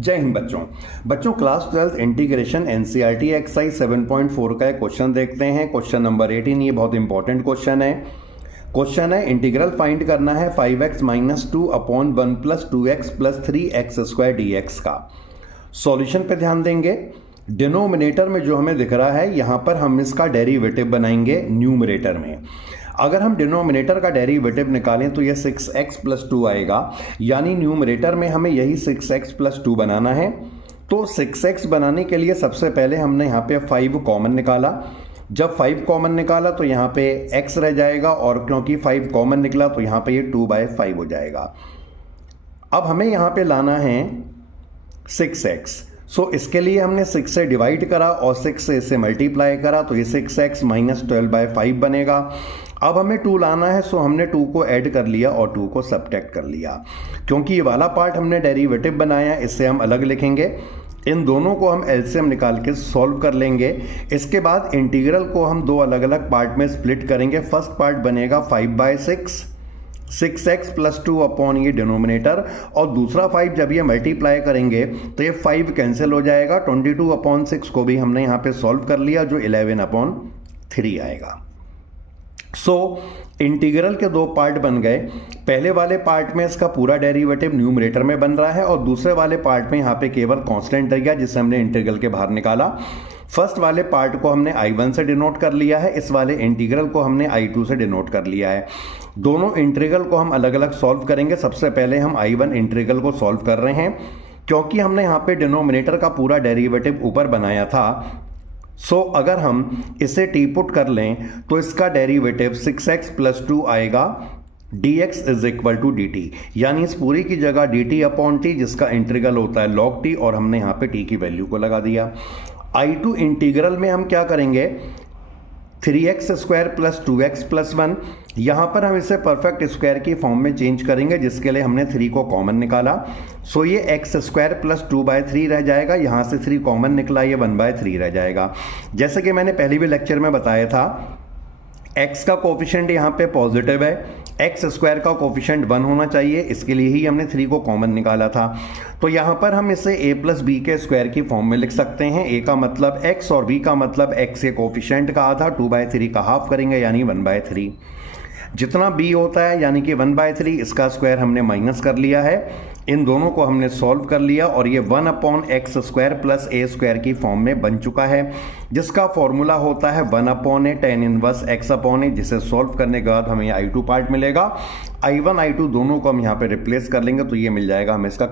जय हिंद बच्चों class 12 integration NCERT exercise 7.4 का एक क्वेश्चन देखते हैं। क्वेश्चन नंबर 18, ये बहुत इंपॉर्टेंट क्वेश्चन है। क्वेश्चन है इंटीग्रल फाइंड करना है 5x - 2 upon 1 + 2x + 3x² dx का। सॉल्यूशन पे ध्यान देंगे। डिनोमिनेटर में जो हमें दिख रहा है यहां पर हम इसका डेरिवेटिव बनाएंगे न्यूमरेटर में। अगर हम डिनोमिनेटर का डेरिवेटिव निकालें तो यह 6x + 2 आएगा, यानी न्यूमरेटर में हमें यही 6x + 2 बनाना है। तो 6x बनाने के लिए सबसे पहले हमने यहाँ पे 5 कॉमन निकाला। जब 5 कॉमन निकाला तो यहाँ पे x रह जाएगा, और क्योंकि 5 कॉमन निकला तो यहाँ पे ये 2/5 हो जाएगा। अब हमें यहाँ पे लाना है 6x। सो इसके लिए हमने 6 से डिवाइड करा और 6 से इसे मल्टीप्लाई करा, तो ये 6x - 12/5 बनेगा। अब हमें 2 लाना है, सो हमने 2 को ऐड कर लिया और 2 को सब्ट्रैक्ट कर लिया। क्योंकि ये वाला पार्ट हमने डेरिवेटिव बनाया, इससे हम अलग लिखेंगे। इन दोनों को हम एलसीएम निकाल के सॉल्व कर लेंगे। इसके बाद इंटीग्रल को हम 2 अलग अलग पार्ट में स्प्लिट करेंगे। फर्स्ट पार्ट बनेगा 5/6, 6x + 2 अपॉन ये डिनोमिनेटर, और दूसरा 5 जब ये मल्टीप्लाई करेंगे तो ये 5 कैंसिल हो जाएगा। 22/6 को भी हमने यहाँ पे सॉल्व कर लिया, जो 11/3 आएगा। सो इंटीग्रल के 2 पार्ट बन गए। पहले वाले पार्ट में इसका पूरा डेरिवेटिव न्यूमरेटर में बन रहा है, और दूसरे वाले पार्ट में यहाँ पे केवल कांस्टेंट रह गया जिसे हमने इंटीग्रल के बाहर निकाला। फर्स्ट वाले पार्ट को हमने I1 से डिनोट कर लिया है, इस वाले इंटीग्रल को हमने I2 से डिनोट कर लिया है। दोनों इंटीग्रल को हम अलग अलग सॉल्व करेंगे। सबसे पहले हम I1 इंटीग्रल को सॉल्व कर रहे हैं, क्योंकि हमने यहाँ पे डिनोमिनेटर का पूरा डेरिवेटिव ऊपर बनाया था। सो अगर हम इसे टी पुट कर लें तो इसका डेरिवेटिव 6x + 2 आएगा dx = dt, यानी इस पूरी की जगह dt/t, जिसका इंटीग्रल होता है log t, और हमने यहाँ पे t की वैल्यू को लगा दिया। I2 इंटीग्रल में हम क्या करेंगे, 3x² + 2x + 1, यहाँ पर हम इसे परफेक्ट स्क्वायर की फॉर्म में चेंज करेंगे, जिसके लिए हमने 3 को कॉमन निकाला। सो ये x² + 2/3 रह जाएगा। यहाँ से 3 कॉमन निकला, ये 1/3 रह जाएगा। जैसे कि मैंने पहले भी लेक्चर में बताया था, x का कोफिशिएंट यहाँ पे पॉजिटिव है, x² का कोफिशिएंट 1 होना चाहिए, इसके लिए ही हमने 3 को कॉमन निकाला था। तो यहाँ पर हम इसे a + b के स्क्वायर की फॉर्म में लिख सकते हैं। a का मतलब x और b का मतलब x के कोफिशिएंट का आधा, 2/3 का हाफ करेंगे, यानी 1/3। जितना b होता है यानी कि 1/3, इसका स्क्वायर हमने माइनस कर लिया है। इन दोनों को हमने सॉल्व कर लिया, और ये 1/x² + a² की फॉर्म में बन चुका है, जिसका फॉर्मूला होता है 1/a tan 1x/a, जिसे सॉल्व करने के बाद हमें I2 पार्ट मिलेगा। I1 I2 दोनों को हम यहाँ पे रिप्लेस कर लेंगे, तो ये मिल जाएगा हमें इसका